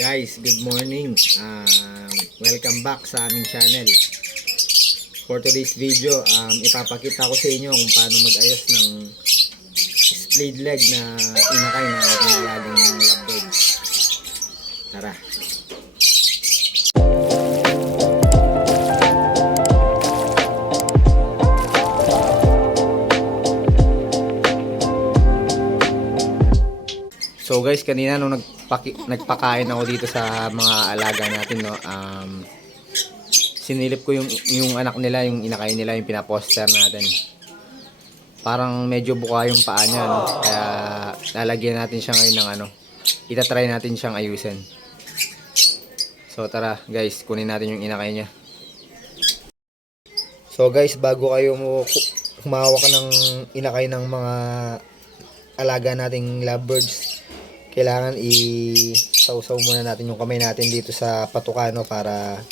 Guys, good morning. Welcome back sa aming channel. For today's video, ipapakita ko sa inyo kung paano mag-ayos ng splayed leg na inakay ng ating alagang lovebird. Tara. So guys, kanina nung nagpakain ako dito sa mga alaga natin, no, sinilip ko yung anak nila, yung inakay nila, yung pinaposter natin. Parang medyo buka yung paa niya, no? Kaya lalagyan natin siya ngayon ng itatry natin siyang ayusin. So tara guys, kunin natin yung inakay niya. So guys, bago kayo humawak ng inakay ng mga alaga nating lovebirds, kailangan i-sausaw muna natin yung kamay natin dito sa patukano para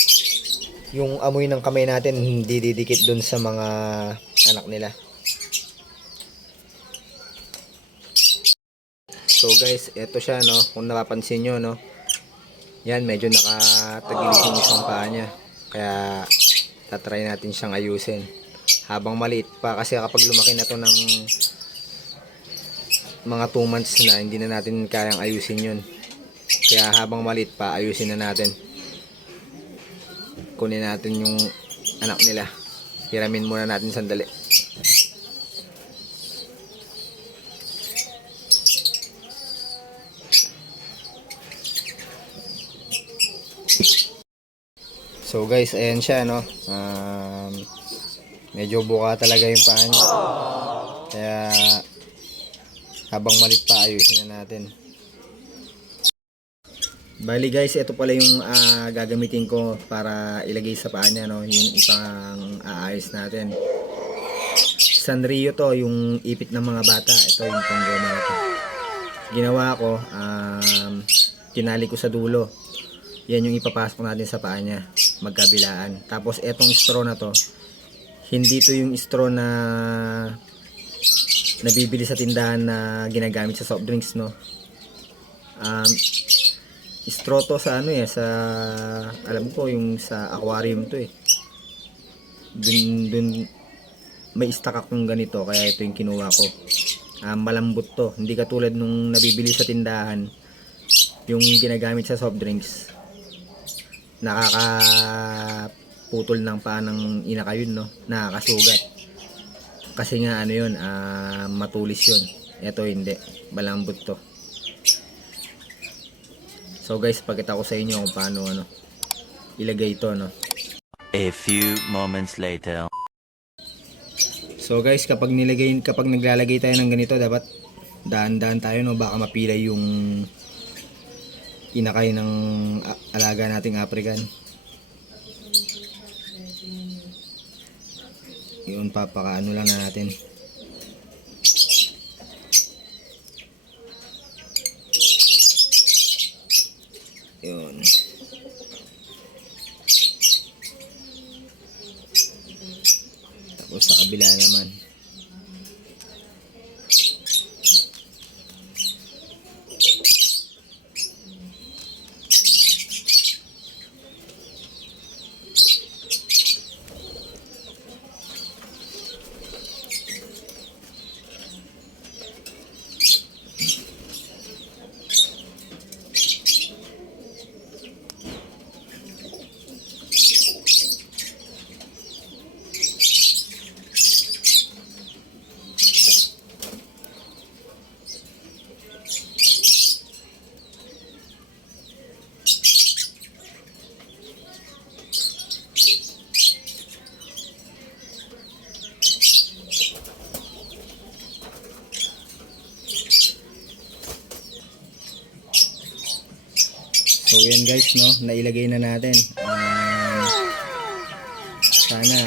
yung amoy ng kamay natin hindi didikit dun sa mga anak nila. So guys, eto siya, no, kung napapansin nyo, no, yan, medyo nakatagilis yung isang paa niya, kaya tatry natin siyang ayusin habang maliit pa, kasi kapag lumaki na to ng mga 2 months na, hindi na natin kayang ayusin yun. Kaya habang maliit pa, ayusin na natin. Kunin natin yung anak nila. Hiramin muna natin sandali. So guys, ayan siya, no. Medyo buka talaga yung paa niya. Kaya habang malit pa, ayusin na natin. Bali guys, ito pala yung gagamitin ko para ilagay sa paa niya, no, yung ipang aayos natin. Sanrio to, yung ipit ng mga bata. Ito yung panggoma na to. Ginawa ko, tinali ko sa dulo. Yan yung ipapasok natin sa paa niya, magkabilaan. Tapos etong straw na to, hindi to yung straw na nabibili sa tindahan na ginagamit sa soft drinks, no. Straw to sa sa alam ko yung sa aquarium to eh. Dun may stock akong ganito, kaya ito yung kinuha ko. Malambot to, hindi katulad nung nabibili sa tindahan yung ginagamit sa soft drinks. Nakakaputol ng paa ng inakay yun, no, nakakasugat. Kasi nga yun, matulis yun. Ito hindi, malambot to. So guys, pakita ko sa inyo kung paano ilagay ito, no. A few moments later. So guys, kapag naglalagay tayo ng ganito, dapat daan-daan tayo, no, baka mapilay yung inakay ng alaga nating African. Yun, papakaano lang na natin. Yun. Tapos sa kabila naman. So yan guys, no, nailagay na natin. Sana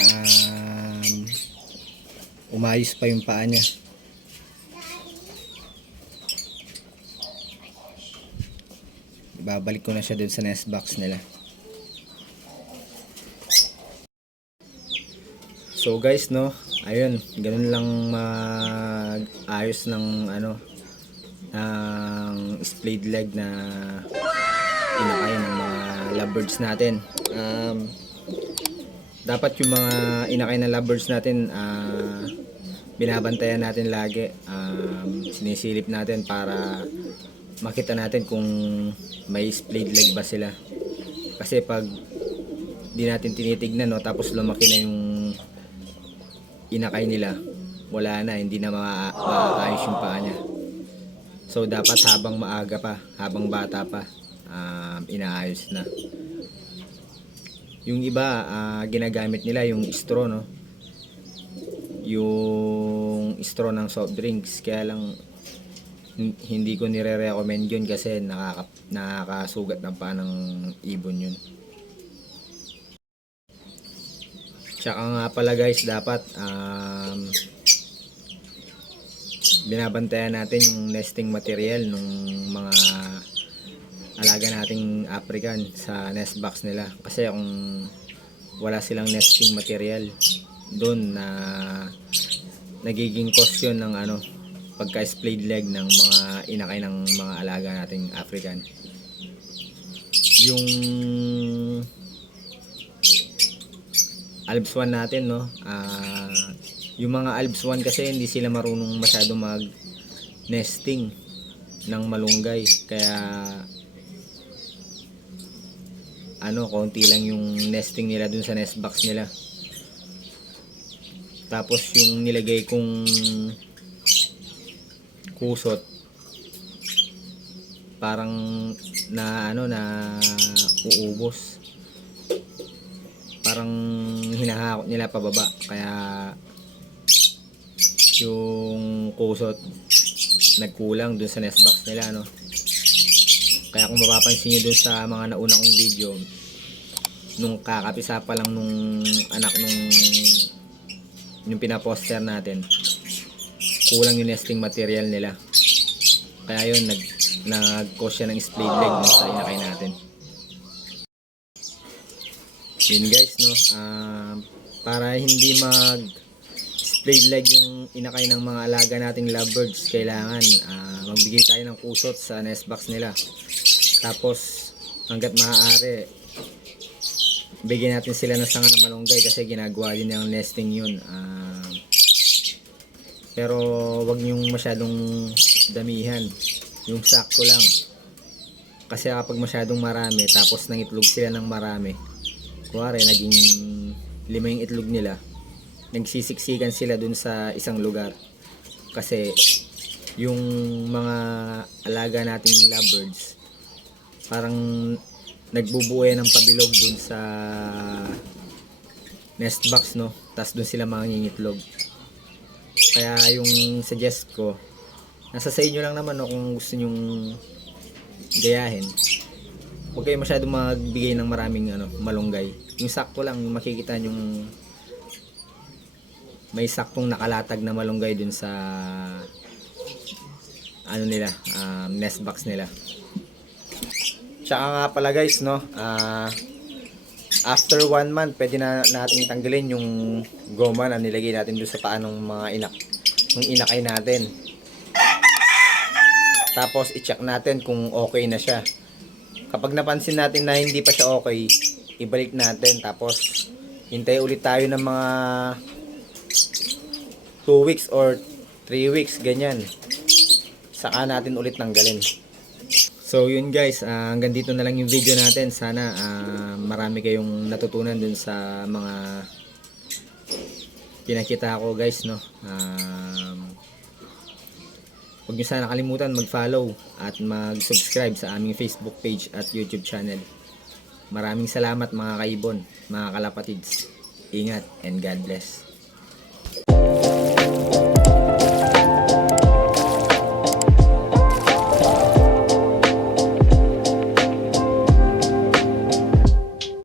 umayos pa yung paa niya. Ibabalik ko na siya dun sa nest box nila. So guys, no, ayun, ganun lang mag-ayos ng ng splayed leg na inakay ng mga lovebirds natin. Dapat yung mga inakay na lovebirds natin, binabantayan natin lagi. Sinisilip natin para makita natin kung may splayed leg ba sila. Kasi pag di natin tinitignan, no, tapos lumaki na yung inakay nila, wala na, hindi na maaayos yung paa niya. So dapat habang maaga pa, habang bata pa, inaayos na. Yung iba, ginagamit nila yung straw, no, yung straw ng soft drinks. Kaya lang hindi ko nire-recommend yun kasi nakakasugat ng paa ng ibon yun. Tsaka nga pala guys, dapat binabantayan natin yung nesting material ng mga alaga nating African sa nest box nila. Kasi kung wala silang nesting material doon, na nagiging cause yun ng pagka splayed leg ng mga inakay ng mga alaga nating African. Yung Alps 1 natin, no, yung mga Alps 1 kasi hindi sila marunong masyado mag nesting ng malunggay, kaya konti lang yung nesting nila dun sa nest box nila. Tapos yung nilagay kong kusot, parang na uubos, parang hinahakot nila pababa, kaya yung kusot nagkulang dun sa nest box nila, no. Kaya kung mapapansin nyo dun sa mga nauna kong video, nung kakapisa pa lang nung anak yung pinaposter natin, kulang yung nesting material nila. Kaya yun, nag-cause siya ng splayed leg dun sa inakay natin. Yun guys, no, para hindi mag splayed leg yung inakay ng mga alaga nating lovebirds, kailangan magbigay tayo ng kusot sa nest box nila. Tapos hanggat maaari, bigyan natin sila ng sanga ng malunggay kasi ginagawa din ng nesting yun. Pero wag nyong masyadong damihan, yung sakto lang. Kasi kapag masyadong marami, tapos nangitlog sila ng marami, kuwari naging 5 yung itlog nila, nagsisiksikan sila dun sa isang lugar. Kasi yung mga alaga nating lovebirds, parang nagbubuhay ng pabilog dun sa nest box, no, tas dun sila mangingitlog. Kaya yung suggest ko, nasa sa inyo lang naman, no, kung gusto nyong gayahin, huwag kayo masyadong magbigay ng maraming malunggay. Yung sakto lang, yung makikita nyong may saktong nakalatag na malunggay dun sa nest box nila. Tsaka nga pala guys, no, after 1 month, pwede na natin tanggalin yung goma na nilagay natin doon sa paa ng mga inakay natin. Tapos i-check natin kung okay na siya. Kapag napansin natin na hindi pa siya okay, ibalik natin. Tapos hintay ulit tayo ng mga 2 weeks or 3 weeks, ganyan. Saka natin ulit tanggalin. So yun guys, hanggang dito na lang yung video natin. Sana marami kayong natutunan dun sa mga pinakita ko guys, no. Huwag nyo sana kalimutan mag-follow at mag-subscribe sa aming Facebook page at YouTube channel. Maraming salamat mga kaibon, mga kalapatids. Ingat and God bless.